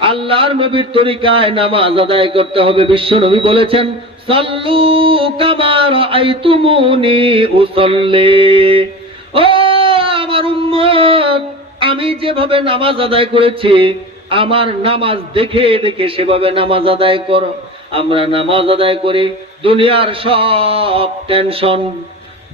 আল্লাহর নবীর তরিকায় নামাজ আদায় করতে হবে, বিশ্ব নবী বলেছেন, সাল্লু কামার আইতুমুনি উসল্লি। ও আমার উম্মত, আমি যেভাবে নামাজ আদায় করেছি, আমার নামাজ দেখে দেখে সেভাবে নামাজ আদায় করো। আমরা নামাজ আদায় করি, দুনিয়ার সব টেনশন,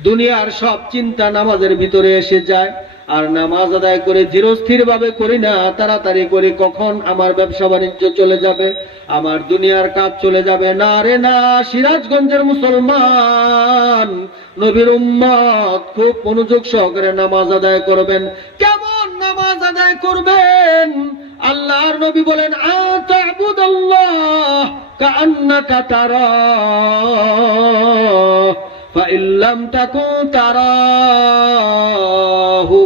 দুনিয়ার সব চিন্তা নামাজের ভিতরে এসে যায়। আর নামাজ আদায় করে ধীরস্থির ভাবে করি না, তাড়াতাড়ি করি, কখন আমার ব্যবসা বাণিজ্য চলে যাবে, আমার দুনিয়ার কাজ চলে যাবে। না রে না, সিরাজগঞ্জের মুসলমান, নবীর উম্মত, খুব মনোযোগ সহকারে নামাজ আদায় করবেন। কেমন নামাজ আদায় করবেন? আল্লাহর নবী বলেন, আতাবুদাল্লাহ কান্নাকা তারা। فإن لم تكن تراه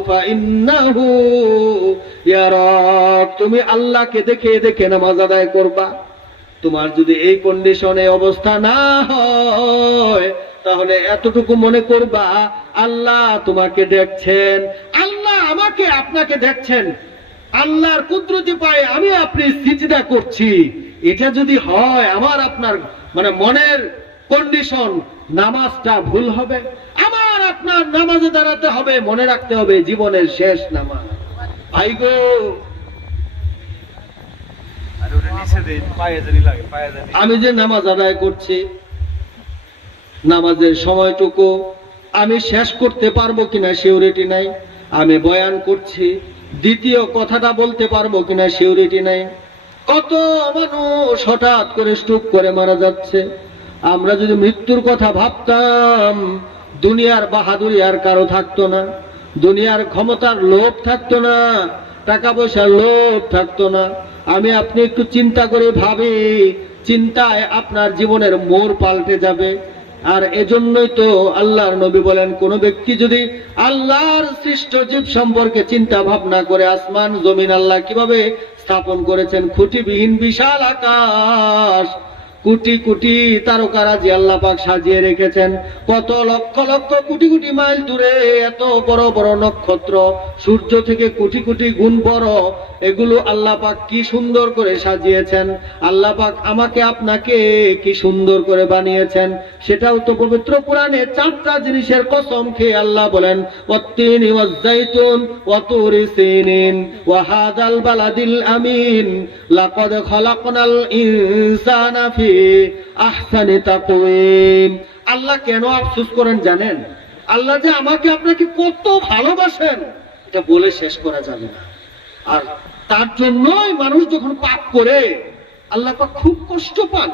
فإنه يراك তুমি আল্লাহকে দেখে দেখে নামাজ আদায় করবা তোমার যদি এই কন্ডিশনে অবস্থা না হয় তাহলে এতটুকু মনে করবা আল্লাহ তোমাকে দেখছেন আল্লাহ আমাকে আপনাকে দেখছেন আল্লাহর কুদরতি পায়ে আমি আপনি সিজদা করছি এটা যদি হয় আমার আপনার মানে মনের কন্ডিশন নামাজটা ভুল হবে। আমার আপনার নামাজে দাঁড়াতে হবে মনে রাখতে হবে জীবনের শেষ নামাজ। ভাই গো। আমি যে নামাজ আদায় করছি নামাজের সময়টুকু আমি শেষ করতে পারব কিনা সিউরিটি নাই। আমি বয়ান করছি দ্বিতীয় কথাটা বলতে পারব কিনা সিউরিটি নাই। কত মানুষ হঠাৎ করে স্টুক করে মারা যাচ্ছে। আমরা যদি মৃত্যুর কথা ভাবতাম, দুনিয়ার বাহাদুরি আর কারও থাকতো না, দুনিয়ার ক্ষমতার লোভ থাকতো না টাকা পয়সার লোভ থাকতো না। আমি আপনি একটু চিন্তা করে ভাবি, চিন্তায় আপনার জীবনের মোড় পাল্টে যাবে। আর এজন্যই তো আল্লাহর নবী বলেন, কোন ব্যক্তি যদি আল্লাহর সৃষ্ট জীব সম্পর্কে চিন্তা ভাবনা করে আসমান, জমিন আল্লাহ কীভাবে স্থাপন করেছেন, খুঁটিবিহীন বিশাল আকাশ কোটি কোটি তারকারাজি আল্লাহ পাক সাজিয়ে রেখেছেন। কত লক্ষ লক্ষ কোটি কোটি মাইল দূরে এত বড় বড় নক্ষত্র, সূর্য থেকে কোটি কোটি গুণ বড়। এগুলো আল্লাহ পাক কি সুন্দর করে সাজিয়েছেন। আল্লাহ পাক আমাকে আপনাকে কি সুন্দর করে বানিয়েছেন। সেটাও তো পবিত্র কোরআনে চারটা জিনিসের কসম খেয়ে আল্লাহ বলেন, ওয়াত্তিন ওয়াজ্জাইতুন ওয়াহাদাল বালাদিল আমিন। লাকাদ খালাকনাল ইনসানা ফি আহসানি তাকওয়িম। আল্লাহ কেন আফসোস করেন জানেন? আল্লাহ যে আমাকে আপনাকে কত ভালোবাসেন, এটা বলে শেষ করা যাবে না। আর তার জন্যই মানুষ যখন পাপ করে, আল্লাহ পাক খুব কষ্ট পান।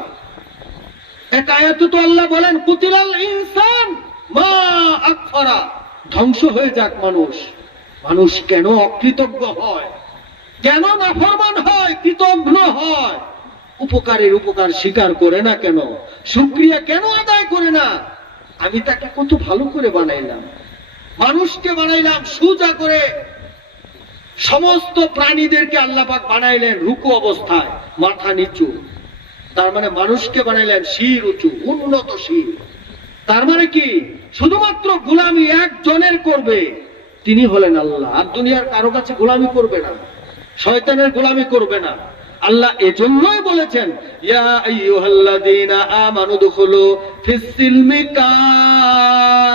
এক আয়াতে তো আল্লাহ বলেন, কুতিলাল ইনসান মা আকফারা। ধ্বংস হয়ে যাক মানুষ। মানুষ কেন অকৃতজ্ঞ হয়? কেন নাফরমান হয়? কৃতজ্ঞ হয়? উপকারের উপকার স্বীকার করে না কেন? শুক্রিয়া কেন আদায় করে না? আমি তাকে কত ভালো করে বানাইলাম। মানুষকে বানাইলাম সুজা করে। সমস্ত প্রাণীদেরকে আল্লাপাক বানাইলেন রুকু অবস্থায়, মাথা নিচু। তার মানে মানুষকে বানাইলেন শির উঁচু, উন্নত শির। তার মানে কি? শুধুমাত্র গোলামি একজনের করবে, তিনি হলেন আল্লাহ। আর দুনিয়ার কারও কাছে গোলামি করবে না। শয়তানের গোলামি করবে না। আল্লাহ এজন্যই বলেছেন ইয়া আইয়ুহাল্লাযীনা আমানু দুখুলু ফিস সিলমি কাফা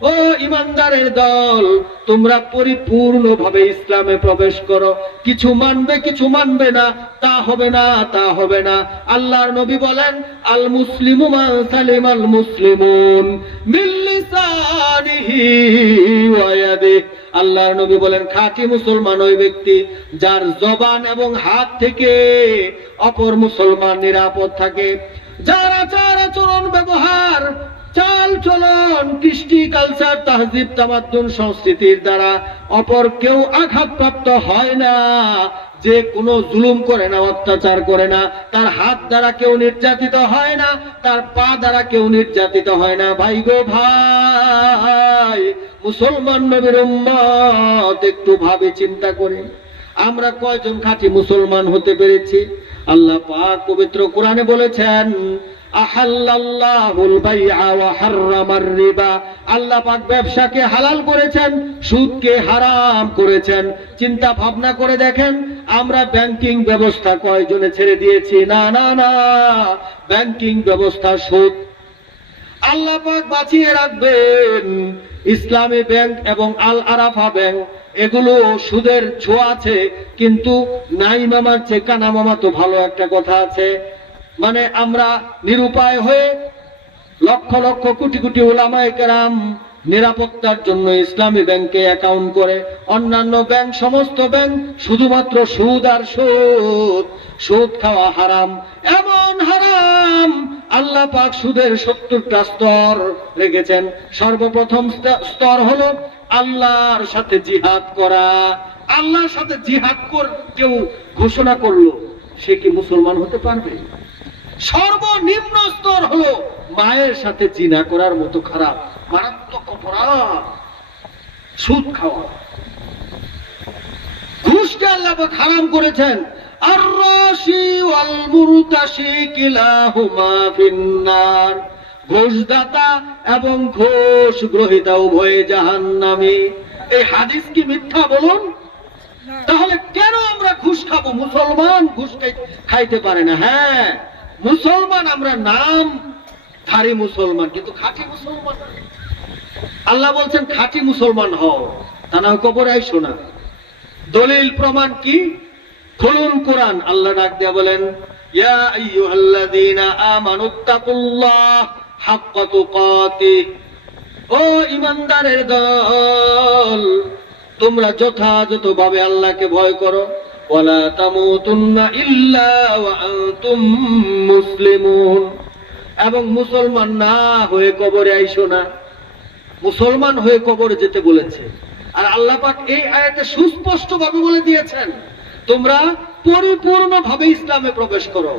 ও ইমানদারের দল, তোমরা পরিপূর্ণভাবে ইসলামে প্রবেশ করো। কিছু মানবে কিছু মানবে না, তা হবে না, তা হবে না। আল্লাহর নবী বলেন আল মুসলিমু সালিম আল আল্লাহর নবী বলেন, খাঁটি মুসলমান ওই ব্যক্তি যার জবান এবং হাত থেকে অপর মুসলমান নিরাপদ থাকে। যার আচার আচরণ ব্যবহার চাল চলন, কৃষ্টি কালচার, তাহজিব তামাদ্দুন সংস্কৃতির দ্বারা অপর কেউ আঘাতপ্রাপ্ত হয় না। যে কোনো জুলুম করে না, অত্যাচার করে না, তার হাত দ্বারা কেউ নির্যাতিত হয় না, তার পা দ্বারা কেউ নির্যাতিত হয় না। ভাই গো ভাই, মুসলমান নবীর উম্মত, একটু ভাবে চিন্তা করে। আমরা কয়জন খাঁটি মুসলমান হতে পেরেছি? আল্লাহ পাক পবিত্র কোরআনে বলেছেন আল্লাহ পাক ব্যবসাকে হালাল করেছেন, সুদকে হারাম করেছেন। করে দেখেন, আমরা ব্যবস্থা কয়জনে ছেড়ে দিয়েছি? ব্যবস্থা সুদ। বাঁচিয়ে রাখবেন। ইসলামী ব্যাংক এবং আল আরাফা ব্যাংক, এগুলো সুদের ছোঁয়া আছে, কিন্তু নাই মামার মামা তো ভালো একটা কথা আছে। মানে আমরা নিরুপায় হয়ে লক্ষ লক্ষ কোটি কোটি ওলামায়ে কেরাম নিরাপত্তার জন্য ইসলামী ব্যাংকে অ্যাকাউন্ট করে, অন্যান্য ব্যাংক, সমস্ত ব্যাংক শুধুমাত্র সুদ আর সুদ। সুদ খাওয়া হারাম, এমন হারাম। আল্লাহ পাক সুদের সত্তরটা স্তর রেখেছেন। সর্বপ্রথম স্ত- স্তর হলো আল্লাহর সাথে জিহাদ করা। আল্লাহর সাথে জিহাদ কর, কেউ ঘোষণা করল, সে কি মুসলমান হতে পারবে? সর্বনিম্ন স্তর হলো মায়ের সাথে জিনা করার মতো খারাপ মারাত্মক অপরাধ সুদ খাওয়া। ঘুষকে আল্লাহ হারাম করেছেন। আর রাশি ওয়াল মুরতাশি কিলাহুমা ফিন্নার। ঘোষদাতা এবং ঘোষ গ্রহিতা উভয়ে জাহান্নামী। এই হাদিস কি মিথ্যা বলুন? তাহলে কেন আমরা ঘুষ খাব? মুসলমান ঘুষ খাইতে পারে না। হ্যাঁ। মুসলমান, আমরা নাম ধারি মুসলমান, কিন্তু খাঁটি মুসলমান। আল্লাহ বলছেন, খাঁটি মুসলমান হও। তা না কবর আইসো না। দলিল প্রমাণ কি? খুলুন কোরআন। আল্লাহ ডাক দিয়া বলেন, ইয়া আইয়ুহাল্লাযীনা আমানুত্তাকুল্লাহ হাক্কা তুকাতিহ ও ইমানদারের দল, তোমরা যথাযথভাবে আল্লাহকে ভয় করো। ওয়ালা تموتن ইল্লা ওয়া مسلمون এবং মুসলমান না হয়ে কবরে আইসো না। মুসলমান হয়ে কবরে যেতে বলেছে। আর আল্লাহ পাক এই আয়াতে সুস্পষ্ট ভাবে বলে দিয়েছেন, তোমরা পরিপূর্ণভাবে ইসলামে প্রবেশ করো।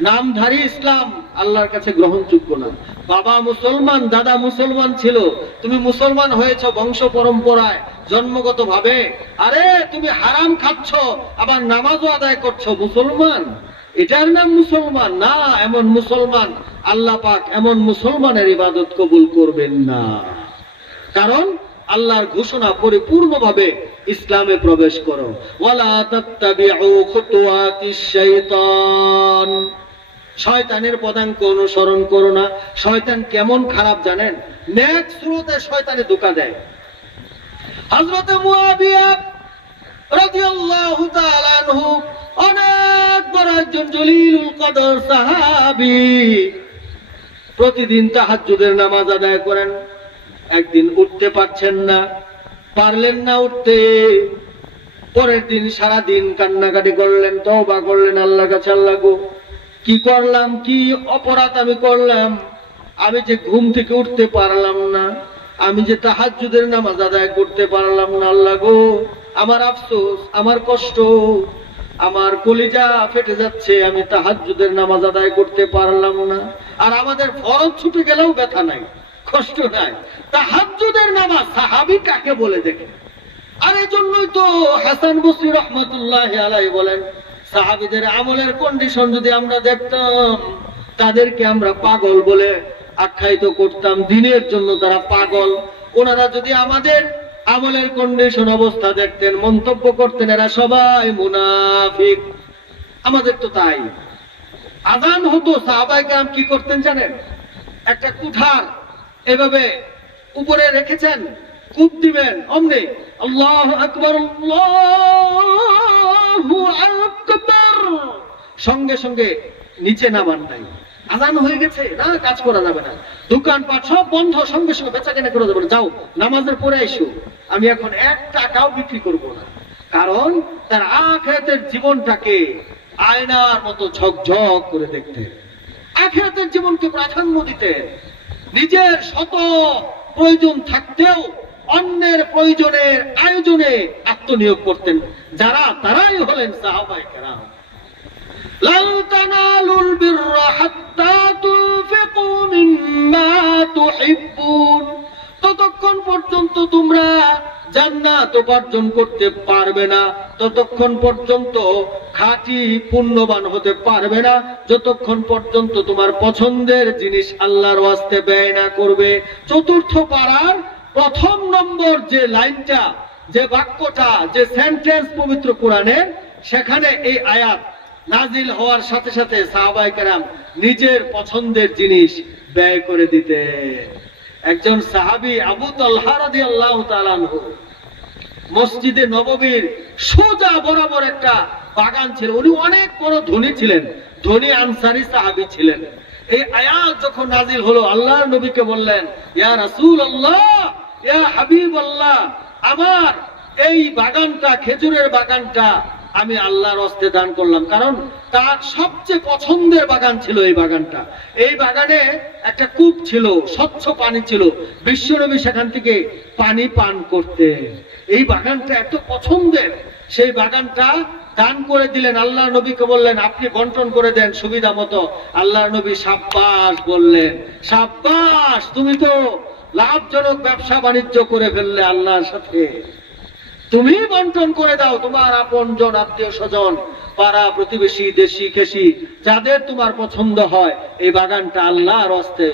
নামধারী ইসলাম আল্লাহর কাছে গ্রহণযোগ্য না। বাবা মুসলমান, দাদা মুসলমান ছিল। তুমি মুসলমান হয়েছ বংশ পরম্পরায় জন্মগত ভাবে আরে, তুমি হারাম খাচ্ছ, আবার নামাজও আদায় করছ। মুসলমান? এটার নাম মুসলমান? না, এমন মুসলমান আল্লাহ পাক এমন মুসলমানের ইবাদত কবুল করবেন না। কারণ আল্লাহর ঘোষণা পরিপূর্ণভাবে ইসলামে প্রবেশ করো। ওয়ালা তাত্তাবিউ খুতুওয়াতিশ শাইতান। শয়তানের পদাঙ্ক অনুসরণ করো না। শয়তান কেমন খারাপ জানেন? নেক স্রোতে শয়তানে ধোকা দেয়। আনহু অনেক বড় একজন কদর প্রতিদিন তাহাজ্জুদের নামাজ আদায় করেন। একদিন উঠতে পারছেন না, পারলেন না উঠতে। পরের দিন সারা দিন কান্নাকাটি করলেন, তওবা করলেন আল্লাহ কাছে আল্লাহ গো। কি করলাম, কি অপরাধ আমি করলাম, আমি যে ঘুম থেকে উঠতে পারলাম না, আমি যে তাহাজ্জুদের নামাজ আদায় করতে পারলাম না, আল্লাহ গো, আমার আফসোস, আমার কষ্ট, আমার কলিজা ফেটে যাচ্ছে, আমি তাহাজ্জুদের নামাজ আদায় করতে পারলাম না, আর আমাদের ফরজ ছুটে গেলেও ব্যথা নাই, কষ্ট নাই। তাহাজ্জুদের নামাজ সাহাবি কাকে বলে দেখে? আর এই জন্যই তো হাসান বসরি রহমতুল্লাহ আলাই বলেন সাহাবিদের আমলের কন্ডিশন যদি আমরা দেখতাম, তাদেরকে আমরা পাগল বলে আখ্যায়িত করতাম। দিনের জন্য তারা পাগল। ওনারা যদি আমাদের আমলের কন্ডিশন অবস্থা দেখতেন, মন্তব্য করতেন, এরা সবাই মুনাফিক। আমাদের তো তাই। আজান হতো সাহাবাই কাম কি করতেন জানেন? একটা কুঠার এভাবে উপরে রেখেছেন। কূপ দিবেন, অমনি। আল্লাহ আকবর সঙ্গে সঙ্গে নিচে নামান নাই। আজান হয়ে গেছে, না, কাজ করা যাবে না। দোকানপাট সব বন্ধ, সঙ্গে সঙ্গে বেচা কেনা করা যাবে না যাও, নামাজের পরে এসো। আমি এখন এক টাকাও বিক্রি করব না। কারণ তার আখেরাতের জীবনটাকে আয়নার মতো ঝকঝক করে দেখতে আখেরাতের জীবনকে প্রাধান্য দিতে নিজের শত প্রয়োজন থাকতেও অন্যের প্রয়োজনের আয়োজনে আত্মনিয়োগ করতেন যারা তারাই হলেন সাহাবাই কেরাম لن تنالوا البر حتى تنفقوا مما تحبون ততক্ষণ পর্যন্ত তোমরা জান্নাত উপার্জন করতে পারবে না ততক্ষণ পর্যন্ত খাঁটি পুণ্যবান হতে পারবে না যতক্ষণ পর্যন্ত তোমার পছন্দের জিনিস আল্লাহর ওয়াস্তে ব্যয় না করবে চতুর্থ পাড়ার প্রথম নম্বর যে লাইনটা, যে বাক্যটা, যে সেন্টেন্স পবিত্র কোরআনে, সেখানে এই আয়াত নাজিল হওয়ার সাথে সাথে সাহাবাই নিজের পছন্দের জিনিস ব্যয় করে দিতে। একজন সাহাবী আবু তাআলা মসজিদে নববীর সোজা বরাবর একটা বাগান ছিল। উনি অনেক বড় ধনী ছিলেন, ধনী আনসারি সাহাবী ছিলেন। এই আয়াত যখন নাজিল হলো, আল্লাহর নবীকে বললেন, ইয়া রাসূল আল্লাহ আমার এই বাগানটা, খেজুরের বাগানটা আমি আল্লাহর অস্তে দান করলাম। কারণ তার সবচেয়ে পছন্দের বাগান ছিল এই বাগানটা। এই বাগানে একটা কূপ ছিল, স্বচ্ছ পানি ছিল। বিশ্বনবী সেখান থেকে পানি পান করতে এই বাগানটা এত পছন্দের, সেই বাগানটা দান করে দিলেন, আল্লাহ নবীকে বললেন, আপনি বন্টন করে দেন সুবিধা মতো। আল্লাহ নবী সাব্বাস বললেন, সাব্বাস, তুমি তো লাভজনক ব্যবসা বাণিজ্য করে ফেললে আল্লাহর সাথে। তুমি বন্টন করে দাও তোমার আপন জন আত্মীয় স্বজন পাড়া, প্রতিবেশী, দেশি, খেসি, যাদের তোমার পছন্দ হয়, এই বাগানটা আল্লাহর হস্তে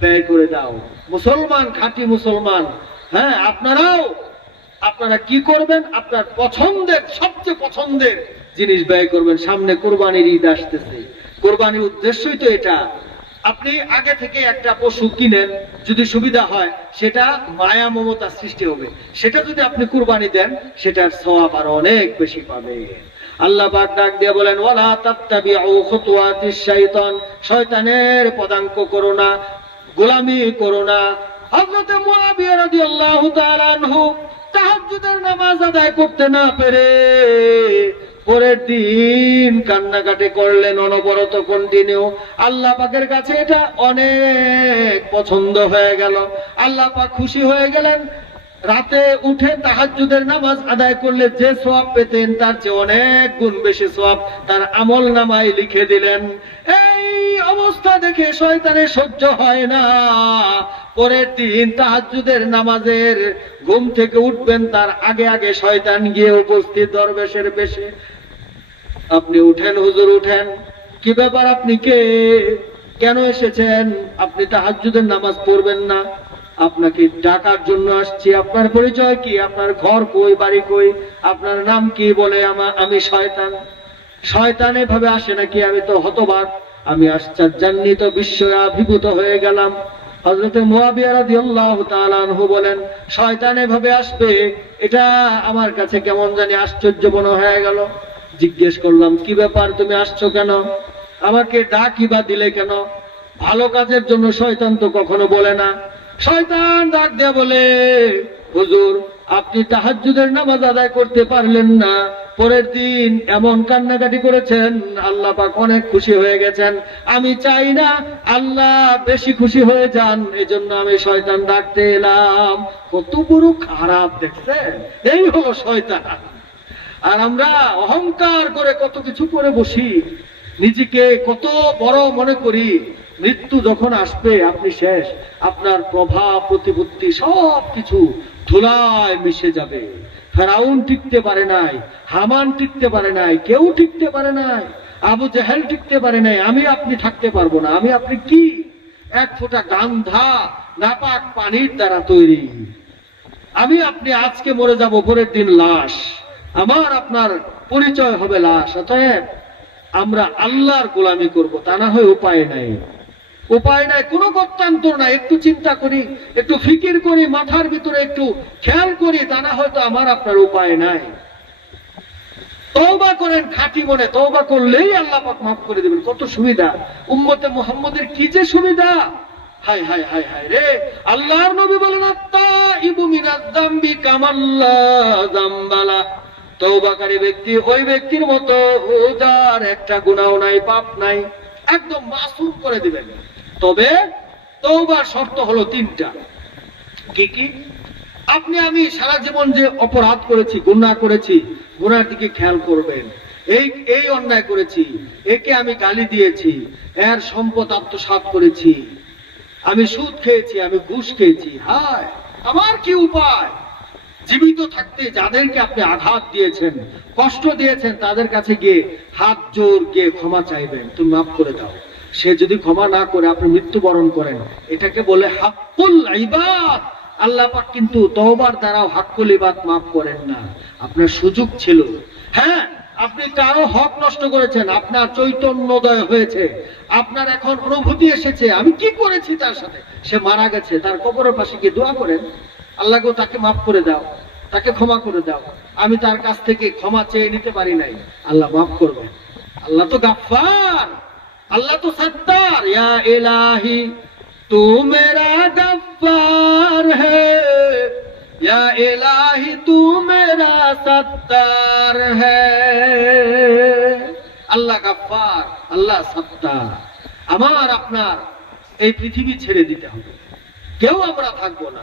ব্যয় করে দাও। মুসলমান, খাঁটি মুসলমান হ্যাঁ আপনারাও, আপনারা কি করবেন? আপনার পছন্দের, সবচেয়ে পছন্দের জিনিস ব্যয় করবেন। সামনে কোরবানির ঈদ আসতেছে। কোরবানির উদ্দেশ্যই তো এটা। আপনি আগে থেকে একটা পশু কিনেন, যদি সুবিধা হয়, সেটা মায়া মমতা সৃষ্টি হবে। সেটা যদি আপনি কুরবানি দেন, সেটার সওয়াব আর অনেক বেশি পাবে। আল্লাহ পাক ডাক দিয়ে বলেন, ওয়ালা তাত্তাবিউ খুতুওয়াতিশ শয়তানের পদাঙ্ক করো না, গোলামি করো না। হযরত মুআবিয়া রাদিয়াল্লাহু তাআলা আনহু তাহাজ্জুদের নামাজ আদায় করতে না পেরে পরের দিন কান্নাকাটি করলেন অনবরত কন্টিনিউ আল্লাহ পাকের কাছে এটা অনেক পছন্দ হয়ে গেল। আল্লাহ পাক খুশি হয়ে গেলেন। রাতে উঠে তাহাজ্জুদের নামাজ আদায় করলে যে সোয়াব পেতেন, তার চেয়ে অনেক গুণ বেশি সোয়াব তার আমল নামায় লিখে দিলেন। এই অবস্থা দেখে শয়তানের সহ্য হয় না। পরের দিন তাহাজ্জুদের নামাজের ঘুম থেকে উঠবেন, তার আগে আগে শয়তান গিয়ে উপস্থিত দরবেশের বেশে আপনি উঠেন, হুজুর উঠেন। কি ব্যাপার আপনি কে? কেন এসেছেন? আপনি তাহাজ্জুদের নামাজ পড়বেন না। আপনাকে ডাকার জন্য আসছি। আপনার পরিচয় কি? আপনার ঘর কই? বাড়ি কই? আপনার নাম কি বলে আমা আমি শয়তান? শয়তান এভাবে আসে নাকি? আমি তো হতবাক। আমি আশ্চর্যান্বিত বিস্ময়ে আভিভূত হয়ে গেলাম। হজরতে মুয়াবিয়া রাদিয়াল্লাহু তাআলা আনহু বলেন, শয়তান এভাবে আসবে? এটা আমার কাছে কেমন জানি আশ্চর্যপূর্ণ হয়ে গেল। জিজ্ঞেস করলাম, কি ব্যাপার, তুমি আসছো কেন? আমাকে ডাকি বা দিলে কেন? ভালো কাজের জন্য শয়তান তো কখনো বলে না। শয়তান ডাক দেয়া বলে, হুজুর, আপনি তাহাজ্জুদের নামাজ আদায় করতে পারলেন না। পরের দিন এমন কান্নাকাটি করেছেন, আল্লাহ পাক অনেক খুশি হয়ে গেছেন। আমি চাই না আল্লাহ বেশি খুশি হয়ে যান, এজন্য আমি শয়তান ডাকতে এলাম। কত বড় খারাপ, দেখছেন? এই হলো শয়তান। আর আমরা অহংকার করে কত কিছু করে বসি, নিজেকে কত বড় মনে করি, মৃত্যু যখন আসবে, আপনি শেষ, আপনার প্রভাব প্রতিপত্তি সব কিছু ধুলায় মিশে যাবে। ফেরাউন টিকতে পারে নাই, হামান টিকতে পারে নাই, কেউ টিকতে পারে নাই, আবু জাহেল টিকতে পারে নাই, আমি আপনি থাকতে পারব না, আমি আপনি কি? এক ফোঁটা গান্ধা, নাপাক পানির দ্বারা তৈরি। আমি আপনি আজকে মরে যাব পরের দিন লাশ। আমার আপনার পরিচয় হবে লাশ, অতএব আমরা আল্লাহর গোলামি করব, তা না হয় উপায় নাই। উপায় নাই, কোনো গত্যান্তর নাই, একটু চিন্তা করি, একটু ফিকির করি, মাথার ভিতরে একটু খেয়াল করি, তা না হয়তো আমার আপনার উপায় নাই। তওবা করেন খাঁটি মনে, তওবা করলেই আল্লাহ পাক মাফ করে দেবেন, কত সুবিধা। উম্মতে মুহাম্মদের কি যে সুবিধা? হাই হাই হাই হাই রে, আল্লাহর নবী বলেন আত্মা ইবু মিনাজ কামাল্লা জামবালা তওবাকারী ব্যক্তি ওই ব্যক্তির মতো যার একটা গুনাহ নাই, পাপ নাই, একদম মাসুম করে দিবেন। তবে তৌবার শর্ত হলো তিনটা। কি কি? আপনি আমি সারা জীবন যে অপরাধ করেছি, গুনাহ করেছি গুনার দিকে খেয়াল করবেন। এই এই অন্যায় করেছি, একে আমি গালি দিয়েছি, এর সম্পদ আত্মসাৎ করেছি। আমি সুদ খেয়েছি, আমি ঘুষ খেয়েছি। হায়, আমার কি উপায়? জীবিত থাকতে যাদেরকে আপনি আঘাত দিয়েছেন, কষ্ট দিয়েছেন, তাদের কাছে গিয়ে হাত জোর গিয়ে ক্ষমা চাইবেন। তুমি মাফ করে দাও। সে যদি ক্ষমা না করে আপনি মৃত্যুবরণ করেন, এটাকে বলে হাক্কুল আল্লাহ পাক কিন্তু তওবার দ্বারাও হাক্কুল ইবাদ মাফ করেন না। আপনার সুযোগ ছিল। হ্যাঁ আপনি কারও হক নষ্ট করেছেন, আপনার চৈতন্যদয় হয়েছে, আপনার এখন অনুভূতি এসেছে, আমি কি করেছি তার সাথে? সে মারা গেছে, তার কবরের পাশে গিয়ে দোয়া করেন। আল্লাহ গো তাকে মাফ করে দাও, তাকে ক্ষমা করে দাও। আমি তার কাছ থেকে ক্ষমা চেয়ে নিতে পারি নাই। আল্লাহ মাফ করবেন। আল্লাহ তো গাফার আল্লাহ তো সত্তার ইয়া ইলাহি, তু মেরা গফফার হে। ইয়া ইলাহি, তু মেরা সত্তার হে। আল্লাহ গাফফার, আল্লাহ সত্তার আমার, আপনার এই পৃথিবী ছেড়ে দিতে হবে। কেউ আমরা থাকব না।